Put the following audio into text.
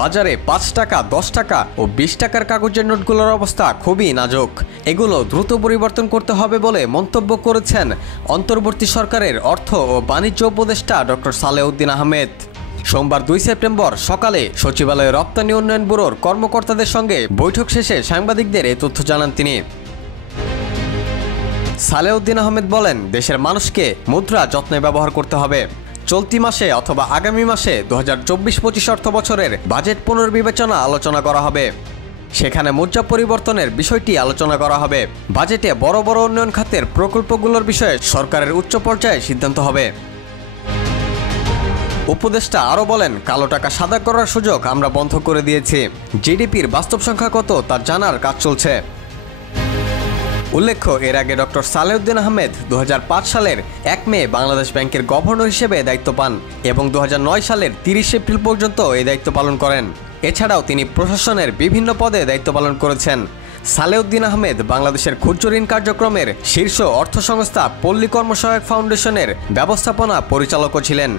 বাজারে ৫ টাকা, ১০ টাকা ও ২০ টাকার কাগজের নোটগুলোর অবস্থা খুবই নাজুক। এগুলো দ্রুত পরিবর্তন করতে হবে বলে মন্তব্য করেছেন অন্তর্বর্তী সরকারের অর্থ ও বাণিজ্য উপদেষ্টা ডক্টর সালেউদ্দিন আহমেদ। সোমবার ২ সেপ্টেম্বর সকালে সচিবালয়ে রপ্তানি উন্নয়ন ব্যুরোর কর্মকর্তাদের সঙ্গে বৈঠক শেষে সাংবাদিকদের এই তথ্য জানান তিনি। সালেউদ্দিন আহমেদ বলেন, দেশের মানুষকে মুদ্রা যত্নে ব্যবহার করতে হবে। চলতি মাসে অথবা আগামী মাসে ২০২৪-২৫ অর্থ বছরের বাজেট পুনর্বিবেচনা আলোচনা করা হবে। সেখানে মুদ্রা পরিবর্তনের বিষয়টি আলোচনা করা হবে। বাজেটে বড় বড় উন্নয়ন খাতের প্রকল্পগুলোর বিষয়ে সরকারের উচ্চ পর্যায়ে সিদ্ধান্ত হবে। উপদেষ্টা আরও বলেন, কালো টাকা সাদা করার সুযোগ আমরা বন্ধ করে দিয়েছি। জিডিপির বাস্তব সংখ্যা কত তা জানার কাজ চলছে। উল্লেখ্য, এর আগে ডক্টর সালেউদ্দিন আহমেদ ২০০৫ সালের ১ মে বাংলাদেশ ব্যাংকের গভর্নর হিসেবে দায়িত্ব পান এবং ২০০৯ সালের ৩০ এপ্রিল পর্যন্ত এই দায়িত্ব পালন করেন। এছাড়াও তিনি প্রশাসনের বিভিন্ন পদে দায়িত্ব পালন করেছেন। সালেউদ্দিন আহমেদ বাংলাদেশের ক্ষুদ্র ঋণ কার্যক্রমের শীর্ষ অর্থ সংস্থা পল্লী কর্মসহায়ক ফাউন্ডেশনের ব্যবস্থাপনা পরিচালকও ছিলেন।